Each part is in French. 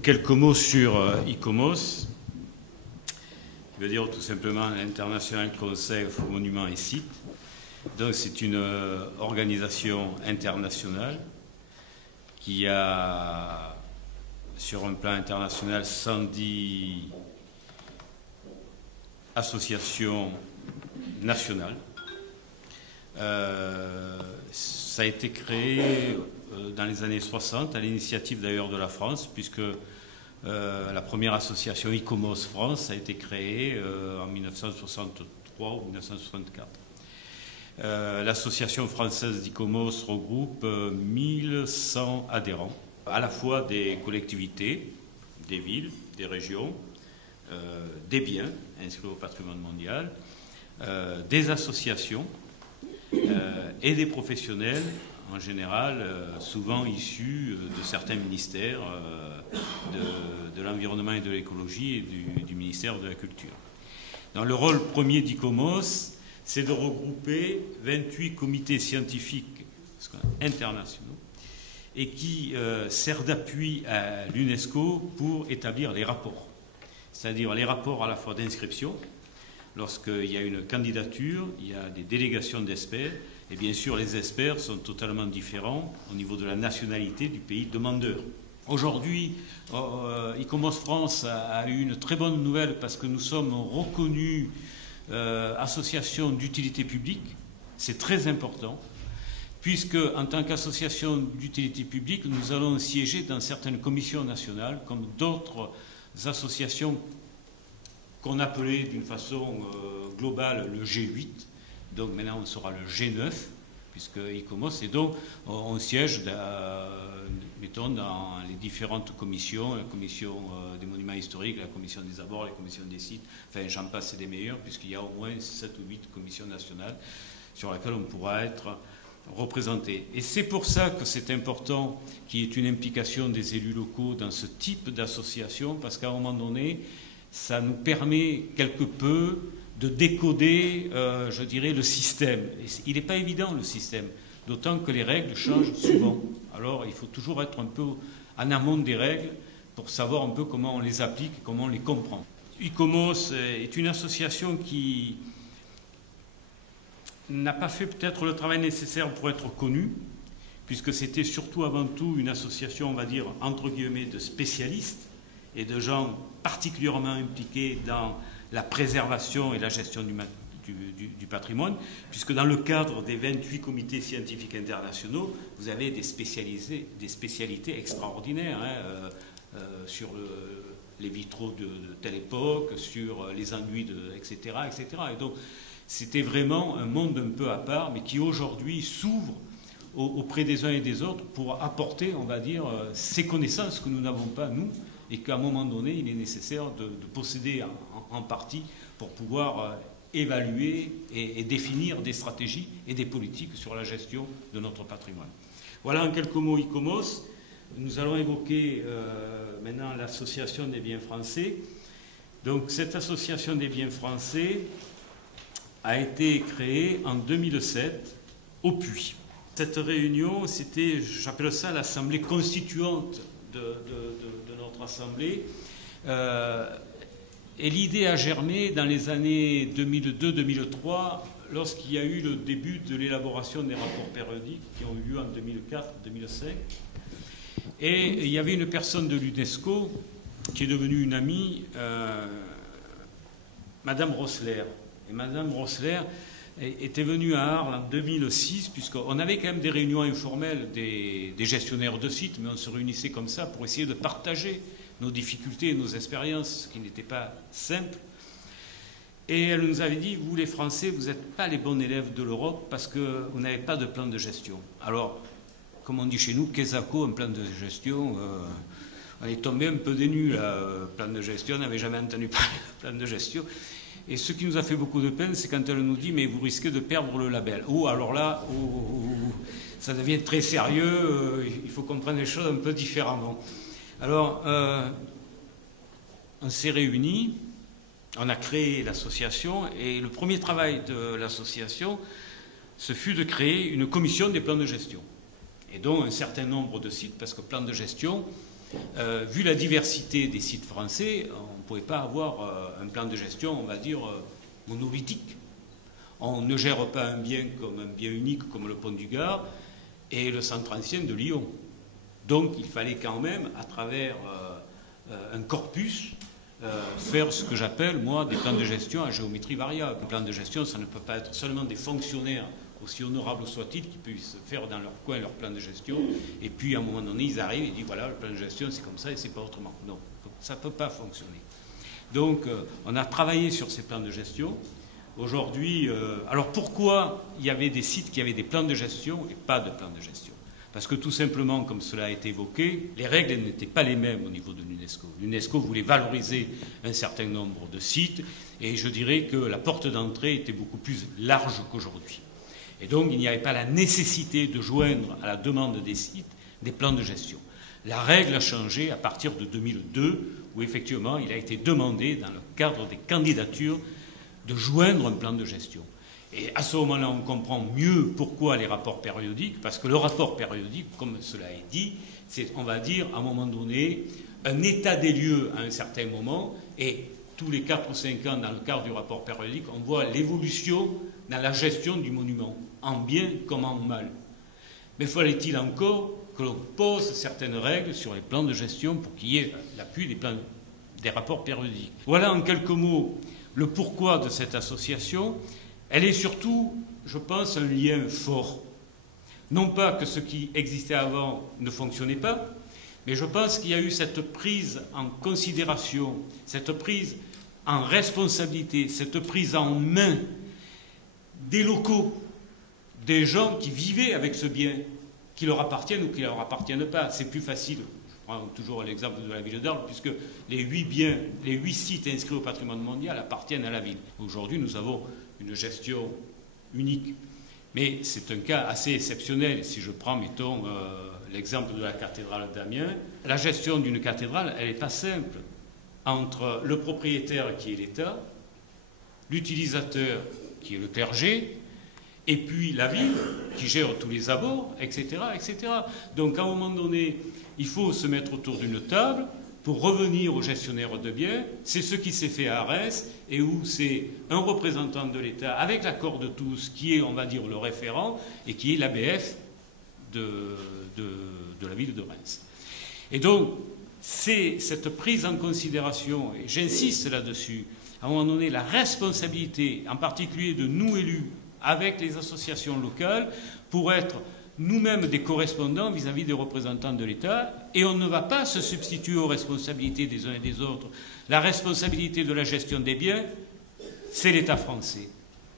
Donc quelques mots sur ICOMOS, qui veut dire tout simplement International Conseil for Monuments et Sites. Donc c'est une organisation internationale qui a, sur un plan international, 110 associations nationales. Ça a été créé dans les années 60, à l'initiative d'ailleurs de la France, puisque la première association ICOMOS France a été créée en 1963 ou 1964. L'association française d'ICOMOS regroupe 1100 adhérents, à la fois des collectivités, des villes, des régions, des biens inscrits au patrimoine mondial, des associations et des professionnels, en général, souvent issus de certains ministères de l'environnement et de l'écologie et du ministère de la Culture. Dans le rôle premier d'ICOMOS, c'est de regrouper 28 comités scientifiques internationaux et qui sert d'appui à l'UNESCO pour établir les rapports. C'est-à-dire les rapports à la fois d'inscription, lorsqu'il y a une candidature, il y a des délégations d'experts, et bien sûr les experts sont totalement différents au niveau de la nationalité du pays demandeur. Aujourd'hui, ICOMOS France a eu une très bonne nouvelle parce que nous sommes reconnus association d'utilité publique. C'est très important, puisque en tant qu'association d'utilité publique, nous allons siéger dans certaines commissions nationales, comme d'autres associations qu'on appelait d'une façon globale le G8. Donc maintenant on sera le G9, puisque ICOMOS, et donc on siège mettons, dans les différentes commissions, la commission des monuments historiques, la commission des abords, la commission des sites, enfin j'en passe, c'est des meilleurs, puisqu'il y a au moins 7 ou 8 commissions nationales sur lesquelles on pourra être représenté. Et c'est pour ça que c'est important qu'il y ait une implication des élus locaux dans ce type d'association, parce qu'à un moment donné, ça nous permet quelque peu de décoder, je dirais, le système. Il n'est pas évident, le système, d'autant que les règles changent souvent. Alors, il faut toujours être un peu en amont des règles pour savoir un peu comment on les applique et comment on les comprend. ICOMOS est une association qui n'a pas fait peut-être le travail nécessaire pour être connue, puisque c'était surtout avant tout une association, on va dire, entre guillemets, de spécialistes et de gens particulièrement impliqués dans la préservation et la gestion du patrimoine, puisque dans le cadre des 28 comités scientifiques internationaux, vous avez des spécialités extraordinaires sur les vitraux de telle époque, sur les enduits, etc., etc. Et donc, c'était vraiment un monde un peu à part, mais qui aujourd'hui s'ouvre auprès des uns et des autres pour apporter, on va dire, ces connaissances que nous n'avons pas, nous, et qu'à un moment donné, il est nécessaire de posséder en partie pour pouvoir évaluer et définir des stratégies et des politiques sur la gestion de notre patrimoine. Voilà en quelques mots ICOMOS. Nous allons évoquer maintenant l'association des biens français. Donc cette association des biens français a été créée en 2007 au Puy. Cette réunion, c'était, j'appelle ça l'assemblée constituante de notre assemblée. Et l'idée a germé dans les années 2002-2003, lorsqu'il y a eu le début de l'élaboration des rapports périodiques qui ont eu lieu en 2004-2005. Et il y avait une personne de l'UNESCO qui est devenue une amie, Madame Rossler. Et Madame Rossler était venue à Arles en 2006, puisqu'on avait quand même des réunions informelles des gestionnaires de sites, mais on se réunissait comme ça pour essayer de partager nos difficultés et nos expériences, ce qui n'était pas simple. Et elle nous avait dit, vous les Français, vous n'êtes pas les bons élèves de l'Europe parce que vous n'avez pas de plan de gestion. Alors, comme on dit chez nous, Quesaco, un plan de gestion, on est tombé un peu des nues, là, plan de gestion, on n'avait jamais entendu parler de plan de gestion. Et ce qui nous a fait beaucoup de peine, c'est quand elle nous dit, mais vous risquez de perdre le label. Oh, alors là, ça devient très sérieux, il faut comprendre les choses un peu différemment. Alors, on s'est réunis, on a créé l'association, et le premier travail de l'association, ce fut de créer une commission des plans de gestion. Et donc un certain nombre de sites, parce que plan de gestion, vu la diversité des sites français, on ne pouvait pas avoir un plan de gestion, on va dire, monolithique. On ne gère pas un bien comme un bien unique comme le pont du Gard et le centre ancien de Lyon. Donc il fallait quand même, à travers un corpus, faire ce que j'appelle, moi, des plans de gestion à géométrie variable. Les plans de gestion, ça ne peut pas être seulement des fonctionnaires, aussi honorables soient-ils, qui puissent faire dans leur coin leur plan de gestion, et puis à un moment donné, ils arrivent et disent, voilà, le plan de gestion, c'est comme ça et c'est pas autrement. Non, ça ne peut pas fonctionner. Donc, on a travaillé sur ces plans de gestion. Aujourd'hui, alors pourquoi il y avait des sites qui avaient des plans de gestion et pas de plans de gestion? Parce que tout simplement, comme cela a été évoqué, les règles n'étaient pas les mêmes au niveau de l'UNESCO. L'UNESCO voulait valoriser un certain nombre de sites et je dirais que la porte d'entrée était beaucoup plus large qu'aujourd'hui. Et donc, il n'y avait pas la nécessité de joindre à la demande des sites des plans de gestion. La règle a changé à partir de 2002, où effectivement, il a été demandé, dans le cadre des candidatures, de joindre un plan de gestion. Et à ce moment-là, on comprend mieux pourquoi les rapports périodiques, parce que le rapport périodique, comme cela est dit, c'est, on va dire, à un moment donné, un état des lieux à un certain moment, et tous les 4 ou 5 ans, dans le cadre du rapport périodique, on voit l'évolution dans la gestion du monument, en bien comme en mal. Mais fallait-il encore que l'on pose certaines règles sur les plans de gestion pour qu'il y ait l'appui des rapports périodiques. Voilà en quelques mots le pourquoi de cette association. Elle est surtout, je pense, un lien fort. Non pas que ce qui existait avant ne fonctionnait pas, mais je pense qu'il y a eu cette prise en considération, cette prise en responsabilité, cette prise en main des locaux, des gens qui vivaient avec ce bien, qui leur appartiennent ou qui ne leur appartiennent pas. C'est plus facile. Je prends toujours l'exemple de la ville d'Arles, puisque les 8 sites inscrits au patrimoine mondial appartiennent à la ville. Aujourd'hui, nous avons une gestion unique. Mais c'est un cas assez exceptionnel. Si je prends, mettons, l'exemple de la cathédrale d'Amiens, la gestion d'une cathédrale, elle n'est pas simple. Entre le propriétaire qui est l'État, l'utilisateur qui est le clergé, et puis la ville qui gère tous les abords, etc., etc. Donc à un moment donné, il faut se mettre autour d'une table pour revenir aux gestionnaires de biens. C'est ce qui s'est fait à Reims et où c'est un représentant de l'État avec l'accord de tous qui est, on va dire, le référent et qui est l'ABF de la ville de Reims. Et donc, c'est cette prise en considération, et j'insiste là-dessus, à un moment donné, la responsabilité, en particulier de nous élus, avec les associations locales, pour être nous-mêmes des correspondants vis-à-vis des représentants de l'État, et on ne va pas se substituer aux responsabilités des uns et des autres. La responsabilité de la gestion des biens, c'est l'État français.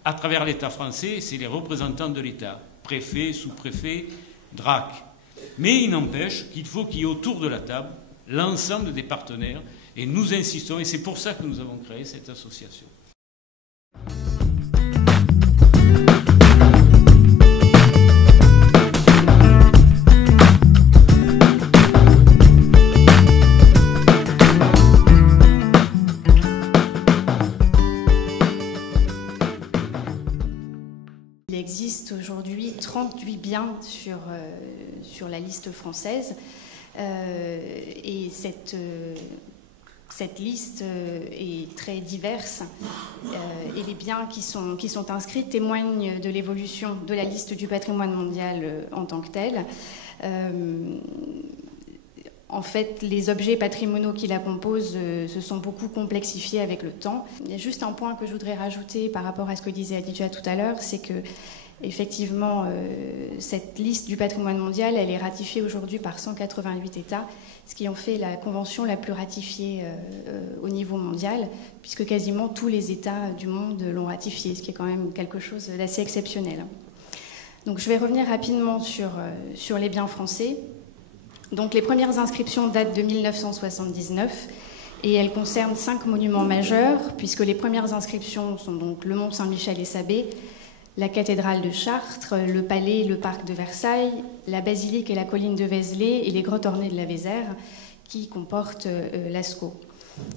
À travers l'État français, c'est les représentants de l'État, préfet, sous-préfet, DRAC. Mais il n'empêche qu'il faut qu'il y ait autour de la table l'ensemble des partenaires, et nous insistons, et c'est pour ça que nous avons créé cette association. Il existe aujourd'hui 38 biens sur la liste française et cette liste est très diverse et les biens qui sont inscrits témoignent de l'évolution de la liste du patrimoine mondial en tant que telle. En fait, les objets patrimoniaux qui la composent se sont beaucoup complexifiés avec le temps. Il y a juste un point que je voudrais rajouter par rapport à ce que disait Adidja tout à l'heure, c'est que effectivement, cette liste du patrimoine mondial, elle est ratifiée aujourd'hui par 188 États, ce qui en fait la convention la plus ratifiée au niveau mondial, puisque quasiment tous les États du monde l'ont ratifiée, ce qui est quand même quelque chose d'assez exceptionnel. Donc je vais revenir rapidement sur les biens français. Donc les premières inscriptions datent de 1979 et elles concernent 5 monuments majeurs, puisque les premières inscriptions sont donc le Mont Saint-Michel et Sabé, la cathédrale de Chartres, le palais et le parc de Versailles, la basilique et la colline de Vézelay et les grottes ornées de la Vézère, qui comportent Lascaux.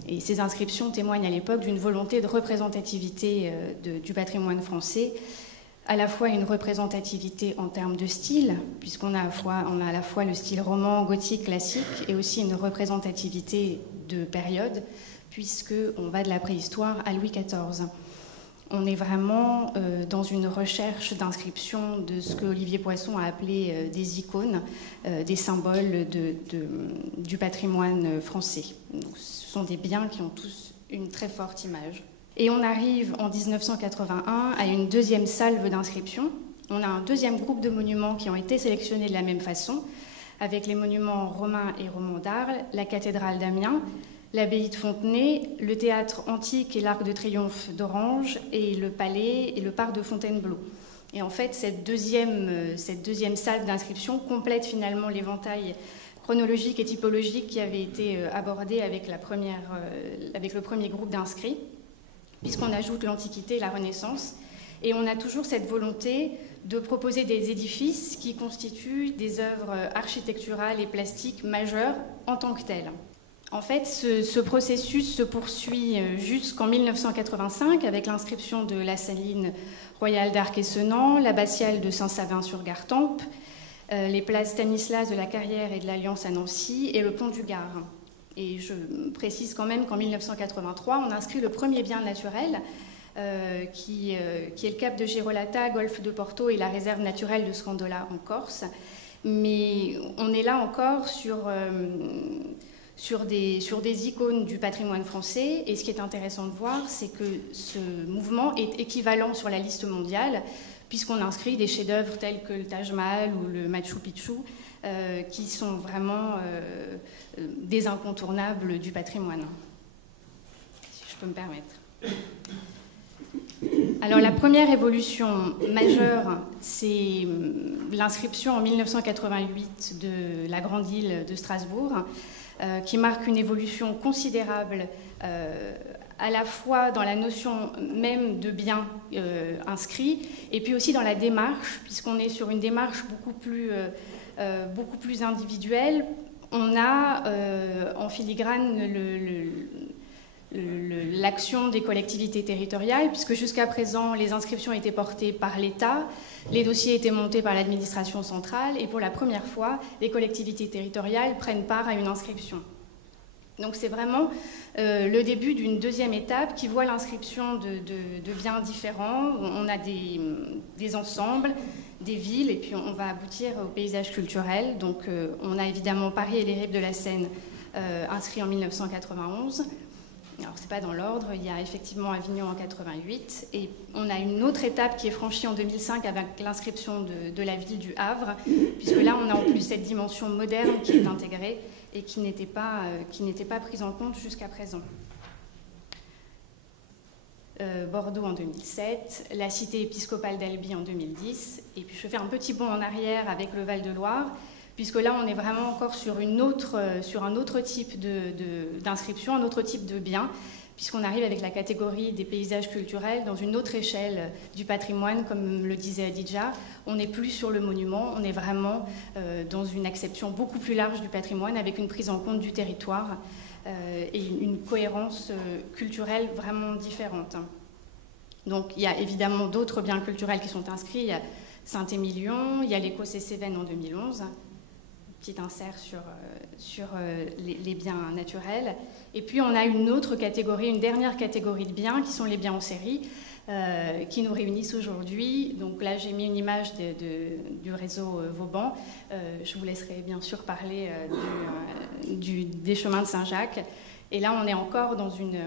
Et ces inscriptions témoignent à l'époque d'une volonté de représentativité du patrimoine français, à la fois une représentativité en termes de style, puisqu'on a à la fois le style roman, gothique, classique, et aussi une représentativité de période, puisqu'on va de la préhistoire à Louis XIV. On est vraiment dans une recherche d'inscription de ce que Olivier Poisson a appelé des icônes, des symboles du patrimoine français. Donc, ce sont des biens qui ont tous une très forte image. Et on arrive en 1981 à une deuxième salve d'inscription. On a un deuxième groupe de monuments qui ont été sélectionnés de la même façon, avec les monuments romains et romans d'Arles, la cathédrale d'Amiens, l'abbaye de Fontenay, le théâtre antique et l'arc de triomphe d'Orange, et le palais et le parc de Fontainebleau. Et en fait, cette deuxième salve d'inscription complète finalement l'éventail chronologique et typologique qui avait été abordé avec le premier groupe d'inscrits, puisqu'on ajoute l'Antiquité et la Renaissance. Et on a toujours cette volonté de proposer des édifices qui constituent des œuvres architecturales et plastiques majeures en tant que telles. En fait, ce processus se poursuit jusqu'en 1985 avec l'inscription de la saline royale d'Arc-et-Senans, l'abbatiale de Saint-Savin-sur-Gartempe, les places Stanislas de la Carrière et de l'Alliance à Nancy et le pont du Gard. Et je précise quand même qu'en 1983, on inscrit le premier bien naturel, qui est le cap de Girolata, golfe de Porto et la réserve naturelle de Scandola en Corse. Mais on est là encore sur des icônes du patrimoine français. Et ce qui est intéressant de voir, c'est que ce mouvement est équivalent sur la liste mondiale, puisqu'on inscrit des chefs-d'œuvre tels que le Taj Mahal ou le Machu Picchu, qui sont vraiment des incontournables du patrimoine, si je peux me permettre. Alors la première évolution majeure, c'est l'inscription en 1988 de la Grande Île de Strasbourg, qui marque une évolution considérable à la fois dans la notion même de bien inscrit et puis aussi dans la démarche, puisqu'on est sur une démarche beaucoup plus individuelle. On a en filigrane l'action des collectivités territoriales, puisque jusqu'à présent, les inscriptions étaient portées par l'État, les dossiers étaient montés par l'administration centrale, et pour la première fois, les collectivités territoriales prennent part à une inscription. Donc c'est vraiment le début d'une deuxième étape qui voit l'inscription de biens différents. On a des ensembles, des villes, et puis on va aboutir au paysage culturel. Donc on a évidemment Paris et les rives de la Seine inscrits en 1991. Alors, ce n'est pas dans l'ordre, il y a effectivement Avignon en 88, et on a une autre étape qui est franchie en 2005 avec l'inscription de la ville du Havre, puisque là, on a en plus cette dimension moderne qui est intégrée et qui n'était pas prise en compte jusqu'à présent. Bordeaux en 2007, la cité épiscopale d'Albi en 2010, et puis je fais un petit bond en arrière avec le Val-de-Loire, puisque là, on est vraiment encore sur un autre type d'inscription, un autre type de bien, puisqu'on arrive avec la catégorie des paysages culturels dans une autre échelle du patrimoine, comme le disait Adidja. On n'est plus sur le monument, on est vraiment dans une acception beaucoup plus large du patrimoine, avec une prise en compte du territoire et une cohérence culturelle vraiment différente. Donc, il y a évidemment d'autres biens culturels qui sont inscrits. Il y a Saint-Émilion, il y a l'Écossais-Cévennes en 2011, petit insert sur les biens naturels. Et puis on a une autre catégorie, une dernière catégorie de biens qui sont les biens en série, qui nous réunissent aujourd'hui. Donc là, j'ai mis une image du réseau Vauban. Je vous laisserai bien sûr parler des chemins de Saint-Jacques. Et là, on est encore dans une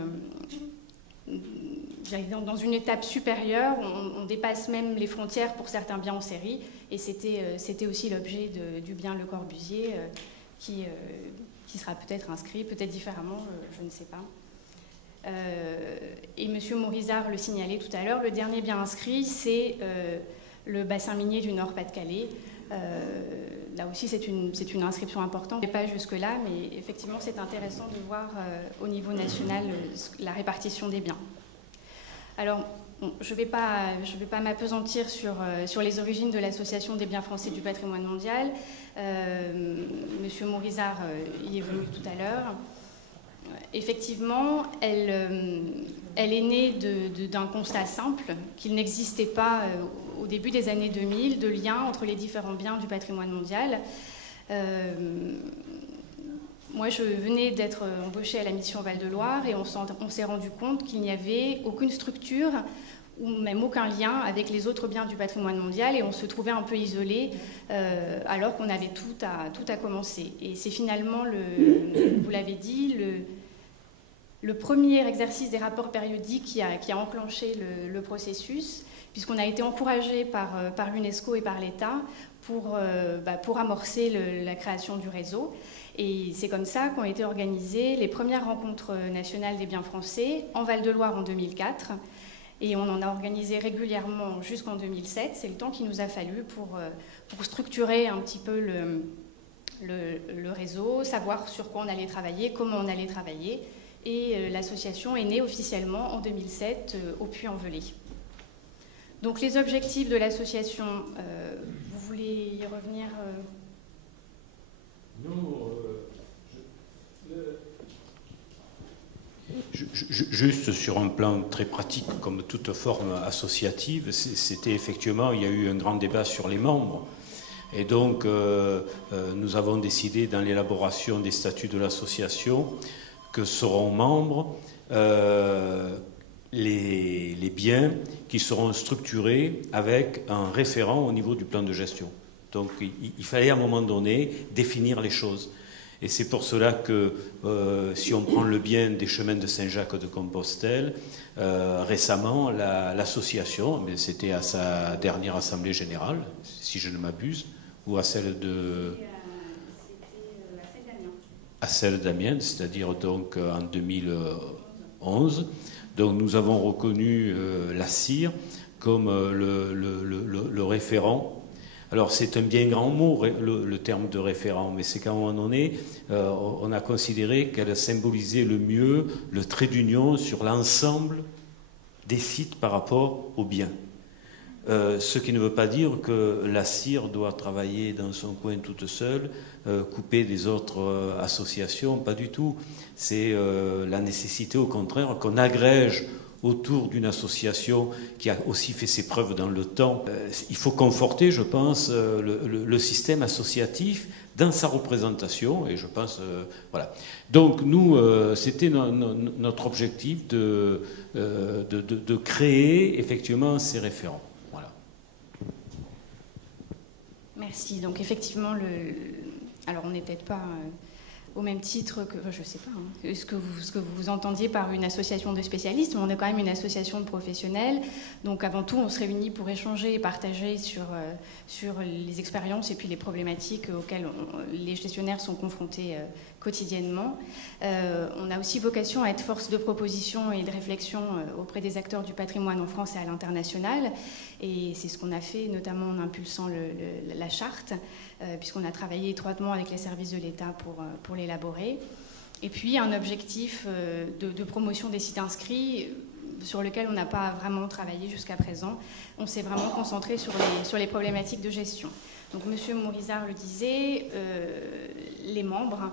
étape supérieure. On dépasse même les frontières pour certains biens en série. Et c'était aussi l'objet du bien Le Corbusier, qui sera peut-être inscrit, peut-être différemment, je ne sais pas. Et M. Maurizard le signalait tout à l'heure, le dernier bien inscrit, c'est le bassin minier du Nord-Pas-de-Calais. Là aussi, c'est une inscription importante. Je ne vais pas jusque-là, mais effectivement, c'est intéressant de voir au niveau national la répartition des biens. Alors, bon, je ne vais pas m'appesantir sur les origines de l'Association des biens français du patrimoine mondial. Monsieur Maurizard y est venu tout à l'heure. Effectivement, elle est née d'un constat simple, qu'il n'existait pas au début des années 2000 de lien entre les différents biens du patrimoine mondial. Moi, je venais d'être embauchée à la mission Val-de-Loire et on s'est rendu compte qu'il n'y avait aucune structure ou même aucun lien avec les autres biens du patrimoine mondial et on se trouvait un peu isolé alors qu'on avait tout à commencer. Et c'est finalement, vous l'avez dit, le premier exercice des rapports périodiques qui a enclenché le processus, puisqu'on a été encouragé par l'UNESCO et par l'État pour amorcer la création du réseau. Et c'est comme ça qu'ont été organisées les premières rencontres nationales des biens français en Val-de-Loire en 2004. Et on en a organisé régulièrement jusqu'en 2007. C'est le temps qu'il nous a fallu pour structurer un petit peu le réseau, savoir sur quoi on allait travailler, comment on allait travailler. Et l'association est née officiellement en 2007 au Puy-en-Velay. Donc les objectifs de l'association, vous voulez y revenir Juste sur un plan très pratique, comme toute forme associative, c'était effectivement, il y a eu un grand débat sur les membres. Et donc, nous avons décidé dans l'élaboration des statuts de l'association que seront membres les biens qui seront structurés avec un référent au niveau du plan de gestion. Donc, il fallait à un moment donné définir les choses. Et c'est pour cela que, si on prend le bien des chemins de Saint-Jacques de Compostelle, récemment, l'association, c'était à sa dernière assemblée générale, si je ne m'abuse, ou à celle de... à celle d'Amiens, c'est-à-dire donc en 2011. Donc nous avons reconnu la CIR comme le référent. Alors c'est un bien grand mot, le terme de référent, mais c'est qu'à un moment donné, on a considéré qu'elle symbolisait le mieux le trait d'union sur l'ensemble des sites par rapport aux biens. Ce qui ne veut pas dire que la CIR doit travailler dans son coin toute seule, coupée des autres associations, pas du tout. C'est la nécessité, au contraire, qu'on agrège autour d'une association qui a aussi fait ses preuves dans le temps. Il faut conforter, je pense, le système associatif dans sa représentation, et je pense... voilà. Donc, nous, c'était notre objectif de créer, effectivement, ces référents. Voilà. Merci. Donc, effectivement, alors on n'est peut-être pas... au même titre que, je ne sais pas, ce que vous entendiez par une association de spécialistes, mais on est quand même une association de professionnels. Donc avant tout, on se réunit pour échanger et partager sur les expériences et puis les problématiques auxquelles les gestionnaires sont confrontés quotidiennement. On a aussi vocation à être force de proposition et de réflexion auprès des acteurs du patrimoine en France et à l'international. Et c'est ce qu'on a fait, notamment en impulsant la charte, puisqu'on a travaillé étroitement avec les services de l'État pour l'élaborer. Et puis un objectif de promotion des sites inscrits sur lequel on n'a pas vraiment travaillé jusqu'à présent. On s'est vraiment concentré sur les problématiques de gestion. Donc M. Mourizard le disait, les membres.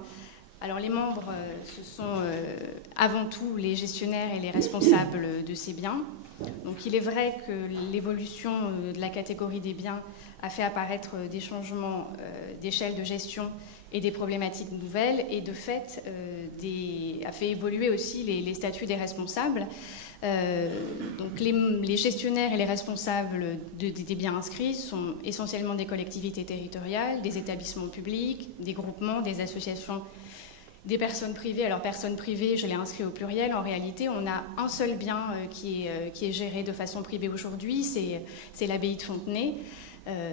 Alors les membres, ce sont avant tout les gestionnaires et les responsables de ces biens. Donc il est vrai que l'évolution de la catégorie des biens a fait apparaître des changements d'échelle de gestion et des problématiques nouvelles, et de fait a fait évoluer aussi les statuts des responsables. Donc les gestionnaires et les responsables des biens inscrits sont essentiellement des collectivités territoriales, des établissements publics, des groupements, des associations, des personnes privées. Alors personnes privées, je l'ai inscrit au pluriel. En réalité, on a un seul bien qui est géré de façon privée aujourd'hui, c'est l'abbaye de Fontenay.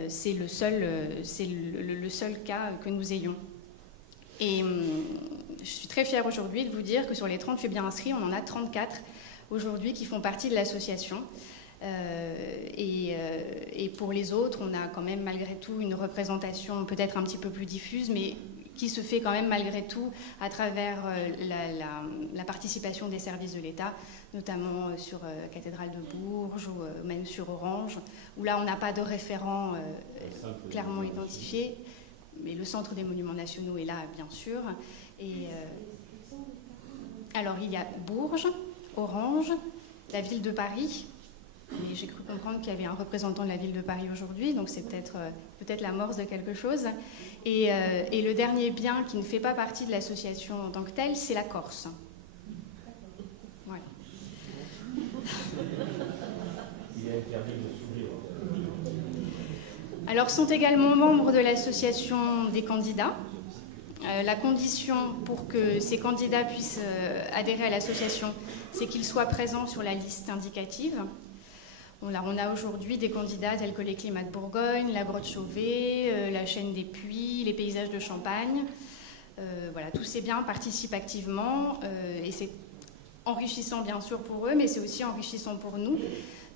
C'est le seul cas que nous ayons. Et je suis très fière aujourd'hui de vous dire que sur les 38 biens inscrits, on en a 34 aujourd'hui qui font partie de l'association. Et pour les autres, on a quand même malgré tout une représentation peut-être un petit peu plus diffuse, mais qui se fait quand même malgré tout à travers la participation des services de l'État, notamment sur Cathédrale de Bourges ou même sur Orange, où là on n'a pas de référent clairement identifié, mais le Centre des Monuments Nationaux est là bien sûr. Et alors il y a Bourges, Orange, la ville de Paris, Mais j'ai cru comprendre qu'il y avait un représentant de la ville de Paris aujourd'hui, donc c'est peut-être l'amorce de quelque chose. Et le dernier bien qui ne fait pas partie de l'association en tant que telle, c'est la Corse. Voilà. Il est interdit de sourire. Alors, sont également membres de l'association des candidats. La condition pour que ces candidats puissent adhérer à l'association, c'est qu'ils soient présents sur la liste indicative. On a aujourd'hui des candidats tels que les climats de Bourgogne, la grotte Chauvet, la chaîne des Puits, les paysages de Champagne. Voilà, tous ces biens participent activement et c'est enrichissant bien sûr pour eux, mais c'est aussi enrichissant pour nous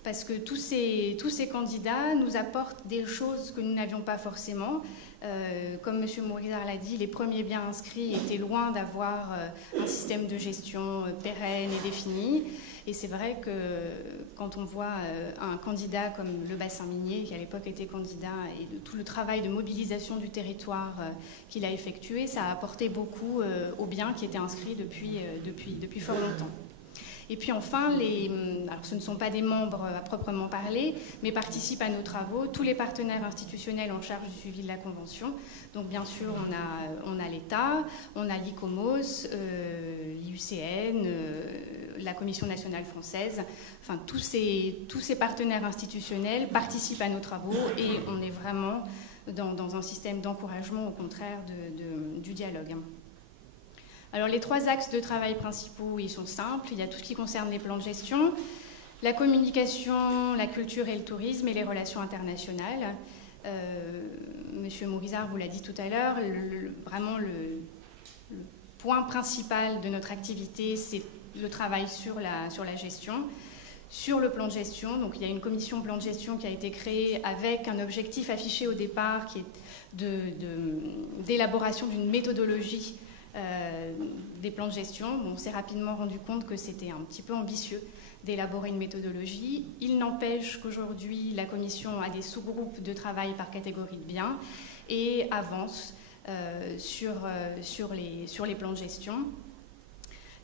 parce que tous ces candidats nous apportent des choses que nous n'avions pas forcément. Comme M. Mourizard l'a dit, les premiers biens inscrits étaient loin d'avoir un système de gestion pérenne et défini. Et c'est vrai que quand on voit un candidat comme le bassin minier, qui à l'époque était candidat, et de tout le travail de mobilisation du territoire qu'il a effectué, ça a apporté beaucoup aux biens qui étaient inscrits depuis fort longtemps. Et puis enfin, alors ce ne sont pas des membres à proprement parler, mais participent à nos travaux tous les partenaires institutionnels en charge du suivi de la Convention. Donc bien sûr, on a l'État, on a l'ICOMOS, l'IUCN, la Commission nationale française. Enfin, tous ces partenaires institutionnels participent à nos travaux et on est vraiment dans un système d'encouragement, au contraire, du dialogue. Alors les 3 axes de travail principaux, ils sont simples. Il y a tout ce qui concerne les plans de gestion, la communication, la culture et le tourisme et les relations internationales. Monsieur Mourizard vous l'a dit tout à l'heure, vraiment le point principal de notre activité, c'est le travail sur la gestion. Sur le plan de gestion, donc il y a une commission plan de gestion qui a été créée avec un objectif affiché au départ qui est d'élaboration d'une méthodologie des plans de gestion. On s'est rapidement rendu compte que c'était un petit peu ambitieux d'élaborer une méthodologie. Il n'empêche qu'aujourd'hui, la Commission a des sous-groupes de travail par catégorie de biens et avance sur les plans de gestion.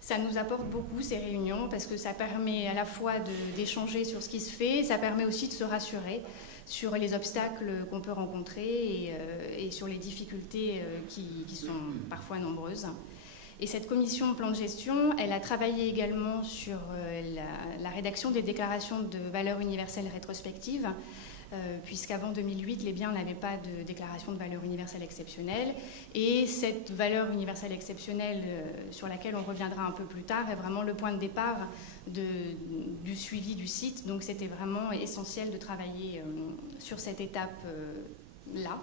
Ça nous apporte beaucoup, ces réunions, parce que ça permet à la fois d'échanger sur ce qui se fait, ça permet aussi de se rassurer sur les obstacles qu'on peut rencontrer et sur les difficultés qui sont parfois nombreuses. Et cette commission plan de gestion, elle a travaillé également sur la rédaction des déclarations de valeur universelle rétrospective, puisqu'avant 2008, les biens n'avaient pas de déclaration de valeur universelle exceptionnelle. Et cette valeur universelle exceptionnelle, sur laquelle on reviendra un peu plus tard, est vraiment le point de départ du suivi du site. Donc c'était vraiment essentiel de travailler sur cette étape-là.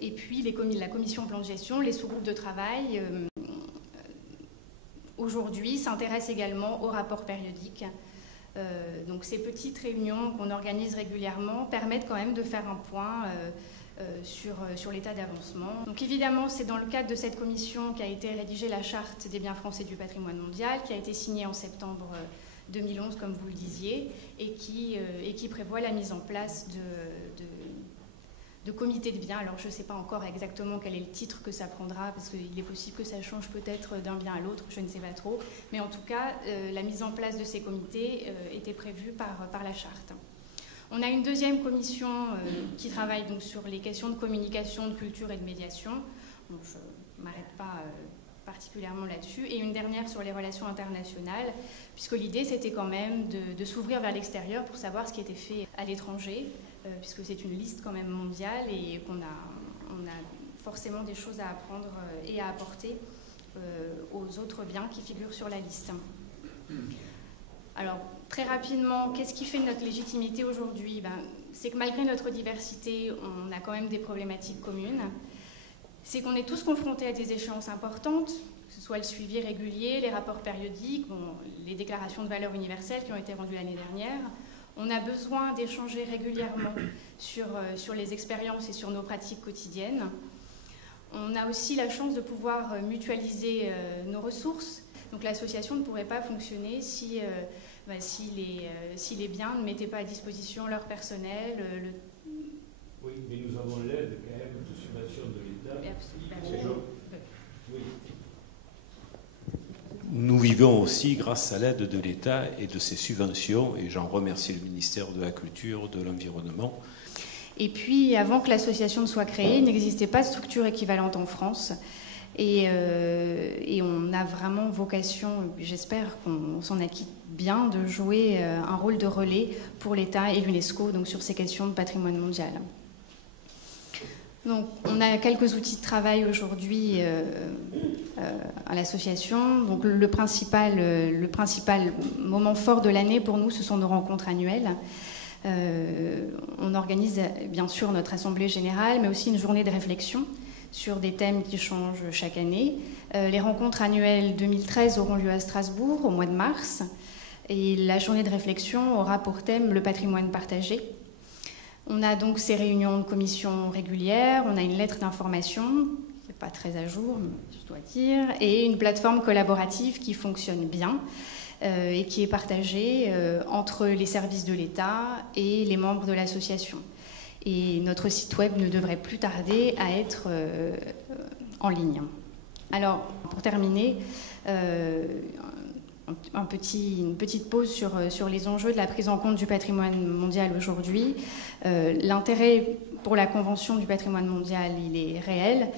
Et puis la commission plan de gestion, les sous-groupes de travail, aujourd'hui s'intéressent également au rapport périodique. Donc ces petites réunions qu'on organise régulièrement permettent quand même de faire un point sur l'état d'avancement. Donc évidemment, c'est dans le cadre de cette commission qu'a été rédigée la charte des biens français du patrimoine mondial, qui a été signée en septembre 2011, comme vous le disiez, et qui prévoit la mise en place de comités de biens. Alors je ne sais pas encore exactement quel est le titre que ça prendra, parce qu'il est possible que ça change peut-être d'un bien à l'autre, je ne sais pas trop. Mais en tout cas, la mise en place de ces comités était prévue par la charte. On a une deuxième commission qui travaille donc sur les questions de communication, de culture et de médiation. Bon, je ne m'arrête pas particulièrement là-dessus. Et une dernière sur les relations internationales, puisque l'idée c'était quand même de s'ouvrir vers l'extérieur pour savoir ce qui était fait à l'étranger, puisque c'est une liste quand même mondiale et qu'on a forcément des choses à apprendre et à apporter aux autres biens qui figurent sur la liste. Alors, très rapidement, qu'est-ce qui fait notre légitimité aujourd'hui ? C'est que malgré notre diversité, on a quand même des problématiques communes. C'est qu'on est tous confrontés à des échéances importantes, que ce soit le suivi régulier, les rapports périodiques, les déclarations de valeur universelle qui ont été rendues l'année dernière. On a besoin d'échanger régulièrement sur les expériences et sur nos pratiques quotidiennes. On a aussi la chance de pouvoir mutualiser nos ressources. Donc l'association ne pourrait pas fonctionner si les biens ne mettaient pas à disposition leur personnel. Oui, mais nous avons l'aide quand même de subvention de l'État. Nous vivons vivons aussi grâce à l'aide de l'État et de ses subventions, et j'en remercie le ministère de la Culture, de l'Environnement. Et puis, avant que l'association ne soit créée, il n'existait pas de structure équivalente en France. Et on a vraiment vocation, j'espère qu'on s'en acquitte bien, de jouer un rôle de relais pour l'État et l'UNESCO donc sur ces questions de patrimoine mondial. Donc, on a quelques outils de travail aujourd'hui à l'association. Donc, le principal moment fort de l'année pour nous, ce sont nos rencontres annuelles. On organise bien sûr notre assemblée générale, mais aussi une journée de réflexion sur des thèmes qui changent chaque année. Les rencontres annuelles 2013 auront lieu à Strasbourg au mois de mars, et la journée de réflexion aura pour thème le patrimoine partagé. On a donc ces réunions de commission régulières, on a une lettre d'information, qui n'est pas très à jour, je dois dire, et une plateforme collaborative qui fonctionne bien et qui est partagée entre les services de l'État et les membres de l'association. Et notre site web ne devrait plus tarder à être en ligne. Alors, pour terminer, une petite pause sur les enjeux de la prise en compte du patrimoine mondial aujourd'hui. L'intérêt pour la Convention du patrimoine mondial, il est réel.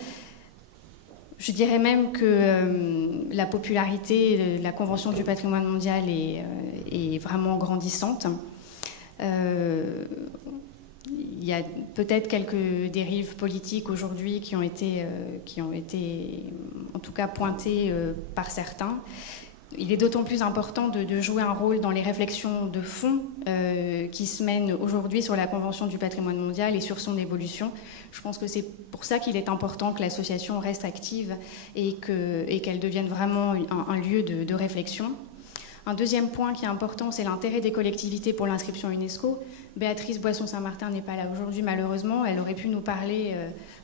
Je dirais même que la popularité de la Convention du patrimoine mondial est vraiment grandissante. Il y a peut-être quelques dérives politiques aujourd'hui qui ont été en tout cas pointées par certains. Il est d'autant plus important de jouer un rôle dans les réflexions de fond qui se mènent aujourd'hui sur la Convention du patrimoine mondial et sur son évolution. Je pense que c'est pour ça qu'il est important que l'association reste active et qu'elle devienne vraiment un lieu de réflexion. Un deuxième point qui est important, c'est l'intérêt des collectivités pour l'inscription UNESCO. Béatrice Boisson-Saint-Martin n'est pas là aujourd'hui, malheureusement. Elle aurait pu nous parler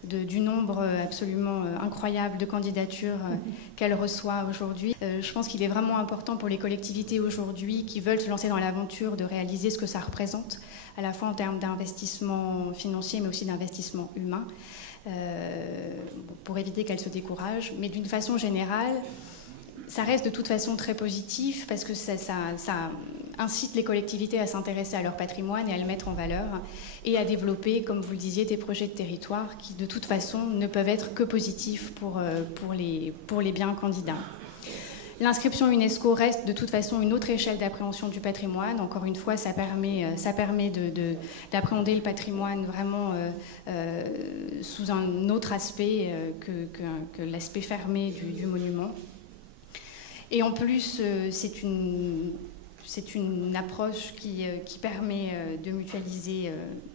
du nombre absolument incroyable de candidatures qu'elle reçoit aujourd'hui. Je pense qu'il est vraiment important pour les collectivités aujourd'hui qui veulent se lancer dans l'aventure de réaliser ce que ça représente, à la fois en termes d'investissement financier, mais aussi d'investissement humain, pour éviter qu'elles se découragent. Mais d'une façon générale, ça reste de toute façon très positif parce que ça incite les collectivités à s'intéresser à leur patrimoine et à le mettre en valeur et à développer, comme vous le disiez, des projets de territoire qui de toute façon ne peuvent être que positifs pour les biens candidats. L'inscription UNESCO reste de toute façon une autre échelle d'appréhension du patrimoine. Encore une fois, ça permet d'appréhender le patrimoine vraiment sous un autre aspect que l'aspect fermé du monument. Et en plus, c'est une approche qui permet de mutualiser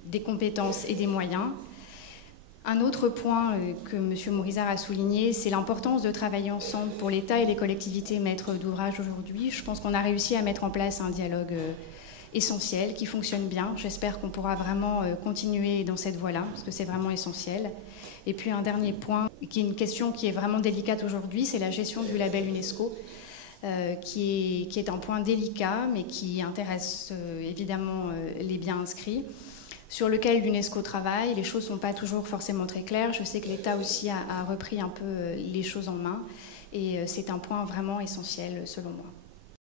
des compétences et des moyens. Un autre point que M. Mourizard a souligné, c'est l'importance de travailler ensemble pour l'État et les collectivités maîtres d'ouvrage aujourd'hui. Je pense qu'on a réussi à mettre en place un dialogue essentiel qui fonctionne bien. J'espère qu'on pourra vraiment continuer dans cette voie-là, parce que c'est vraiment essentiel. Et puis un dernier point, qui est une question qui est vraiment délicate aujourd'hui, c'est la gestion du label UNESCO. Qui est un point délicat, mais qui intéresse évidemment les biens inscrits, sur lequel l'UNESCO travaille. Les choses ne sont pas toujours forcément très claires. Je sais que l'État aussi a repris un peu les choses en main, et c'est un point vraiment essentiel selon moi.